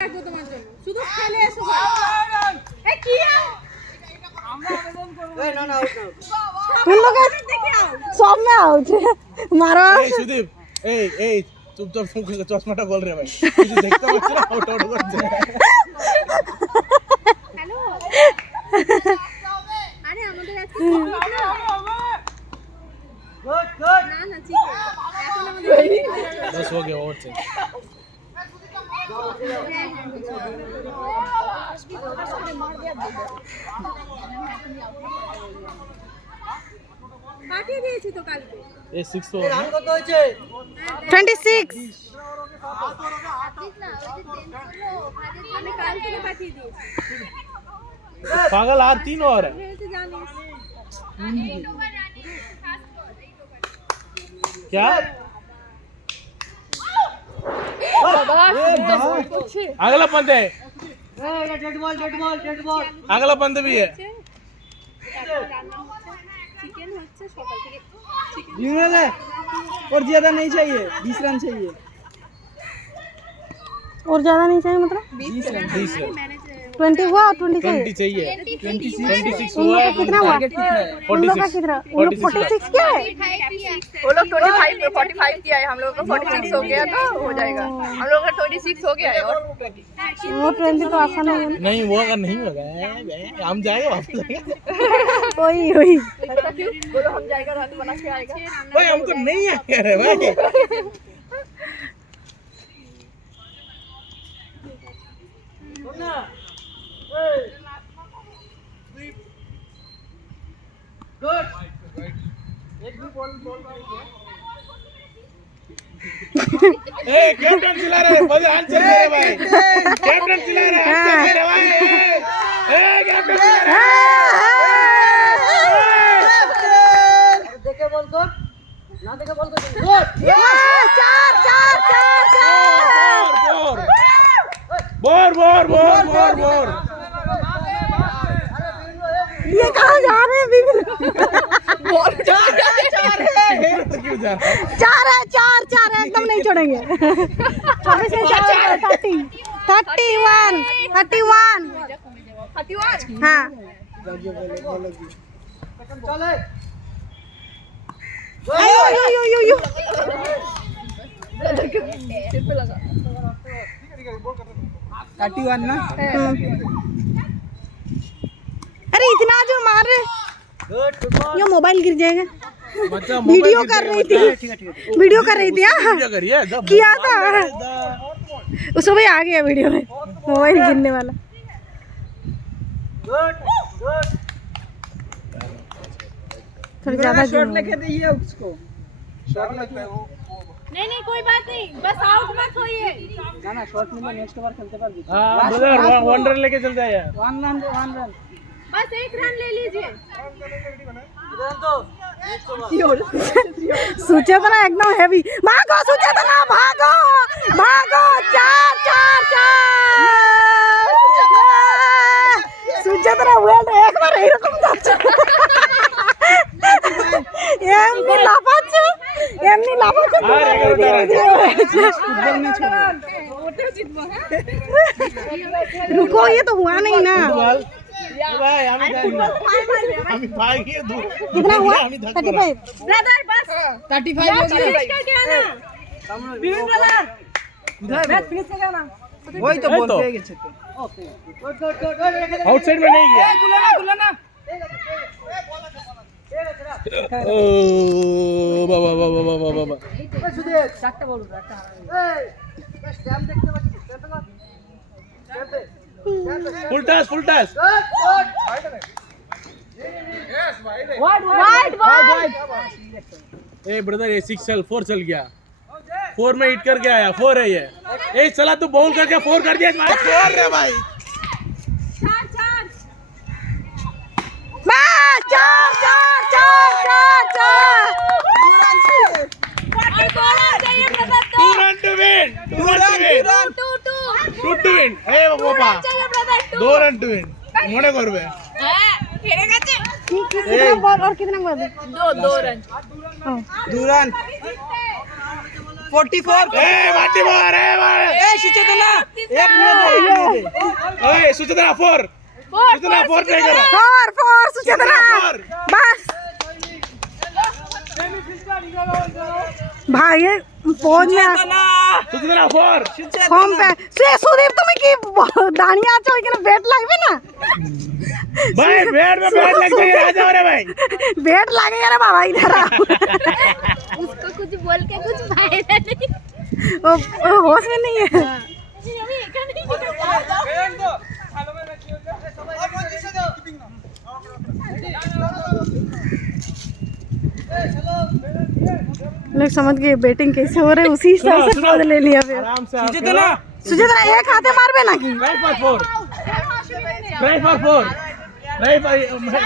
তোমার জন্য শুধু খেলে এসো ভাই এ কি আমরা আবেদন করব এই না না আউট তুই লোক দেখে আও সব মে আউট মারো এই সুদীপ এই চুপচাপ মুখে চশমাটা গোল রে ভাই কিছু দেখতে পাচ্ছ না আউট আউট করছে হ্যালো আরে আমাদের আজকে গুড গুড না না ঠিক আছে এখন আমাদের बस हो गया और से পাঠিয়ে দিয়েছি তো কালকে ये 6 हो রান কত হয়েছে 26 আমি কাল থেকে পাঠিয়ে দিয়েছি पागल और 3 और है এই তো জানিস क्या अगला बंद है डेड बॉल अगला बंद भी है चिकन হচ্ছে সকাল থেকে न्यूरल है और ज्यादा नहीं चाहिए 20 रन चाहिए और ज्यादा नहीं चाहिए मतलब 20 है 20 हुआ 25 20 चाहिए 26 उन हुआ लोग का कितना हुआ उन लोग का कितना उन लोग 46 क्या है वो लोग 25 45 किया है, हम लोगों का 46 हो गया तो हो जाएगा। हम लोगों का 26 हो गया है और वो 20 तो आसान है नहीं वो अगर नहीं होगा हम जाएंगे वापस जाएंगे वही वही ऐसा क्यों बोलो, हम जाएगा रन बना के आएगा। भाई हमको नहीं आया रे भाई गुड ए कैप्टन चिल्ला रहे भाई आंसर दे रहे भाई कैप्टन चिल्ला रहे आंसर दे रहे भाई ए कैप्टन चिल्ला रहे देखे बॉल को ना देखे बॉल को गुड चार चार चार बोर ये कहाँ जा रहे हैं बीबी चार है क्यों जा रहा है चार है चार है एकदम नहीं छोड़ेंगे 24 से 30 31 हाँ चले यो 31 ना अरे इतना जो मार रहे गुड ये मोबाइल गिर जाएगा बच्चा वीडियो कर रही थी वीडियो कर रही थी हाँ क्या करिए किया था उसको भी आ गया वीडियो में मोबाइल गिरने वाला गुड गुड थोड़ा ज्यादा शॉट लेके दीजिए उसको शॉट लगता है वो नहीं कोई बात नहीं बस आउट मत होइए ना शॉट मिले नेक्स्ट बार खेलते पर हां ब्रदर वंडर लेके चलते हैं यार 1 रन बस एक रन ले लीजिए सोचा था ना एकदम हैवी भागो सोचा था ना भागो भागो चार सोचा था ना वेल्ड एक बार এরকম যাচ্ছে এমনি লাফাচ্ছে फुटबॉल मैच रुको ये तो हुआ नहीं ना भाई हम भागिए दूर कितना हुआ हम 35 ब्रदर बस 35 हो गया क्या ना विपिन ब्रदर मैच फिनिश हो गया ना वही तो बोल के गए थे ओके गुड आउटसाइड में नहीं गया गुलाना ओ बाबा सुदेश चारटा বল একটা এই স্ট্যাম্প দেখতে পাচ্ছি স্ট্যাম্প फुल टच वाइड ए ब्रदर ये 6 चल 4 चल गया 4 में हिट करके आया 4 है ये ए चला तू बाउल करके 4 कर दिया 4 रे भाई टू रन टू विन ए बाबा 2 रन टू विन মনে করবে कितना बॉल और कितना बॉल दो रन 2 रन 44 ए माटी मार ए मार ए सुचेतना एक मिनट ओए सुचेतना 4 सुचेतना 4 ट्राई करो 4 सुचेतना बस भाई ये পৌঁছ না সুচিত্রা 4 কম পে সুদীপ তুমি কি দাঁড়িয়ে আছো এখানে বেড লাগবে না भाई बेड में बेड लग जाएगा आ जाओ रे भाई बेड लगेगा रे बाबा इधर आओ उसको कुछ बोल के कुछ फायदा नहीं वो होश में नहीं है अभी एखाনে लोग समझ गए बैटिंग कैसे हो रहे उसी हिसाब से पॉज ले लिया फिर आराम से सुचेतना सुचेतना एक हाथे मारबे ना की ट्राई फॉर 4 ट्राई फॉर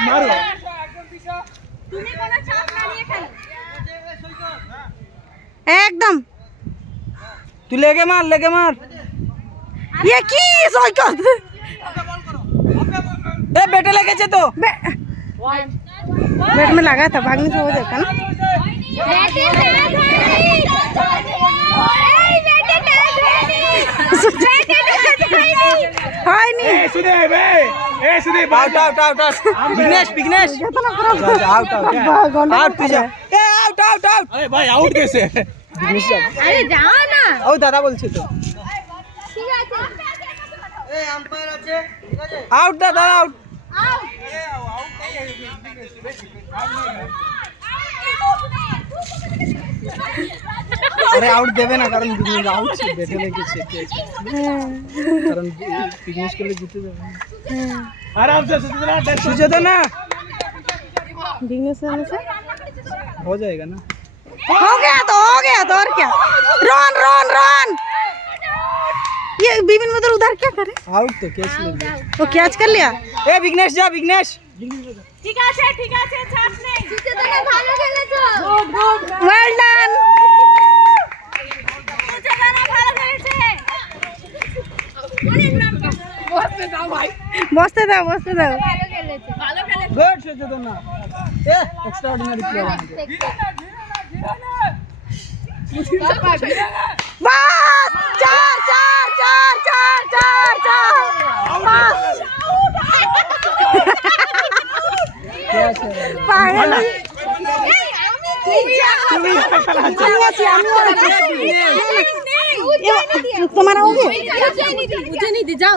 मारो তুমি কোনো চাপ না নিয়ে খেলো एकदम तू लेके मार ये की सॉइकत ए बेटे लेके तो बेड में लगा था भागने से हो जाता ना हाय नहीं ए सुदीप आउट विघ्नेश जाता ना पूरा आउट तू जा ए आउट अरे भाई आउट कैसे विघ्नेश जा আরে যাও না ও দাদা বলছে তো ঠিক আছে আউট দাদা আউট अरे आउट देवे ना कारण विघ्नेश आउट से बेटे लेके चेक कारण विघ्नेश के लिए जीते जावे आराम से सुचित्रा सुचेतना बिजनेस से हो जाएगा ना हो गया तो और क्या रन ये बिपिन मतलब उधर क्या करे आउट तो कैच ले लिया वो कैच कर लिया ए विघ्नेश जा विघ्नेश ঠিক আছে চাপ নেই সুচেতনা ভালো খেলেছো वेल डन সুচেতনা ভালো খেলেছে অনেক নাম্বার बसते दाओ ভালো খেলেছে गुड सुचेतना ए एक्स्ट्राऑर्डिनरी प्लेयर बस चार बस पागल तुम्हारा हो गया मुझे नहीं दी जाओ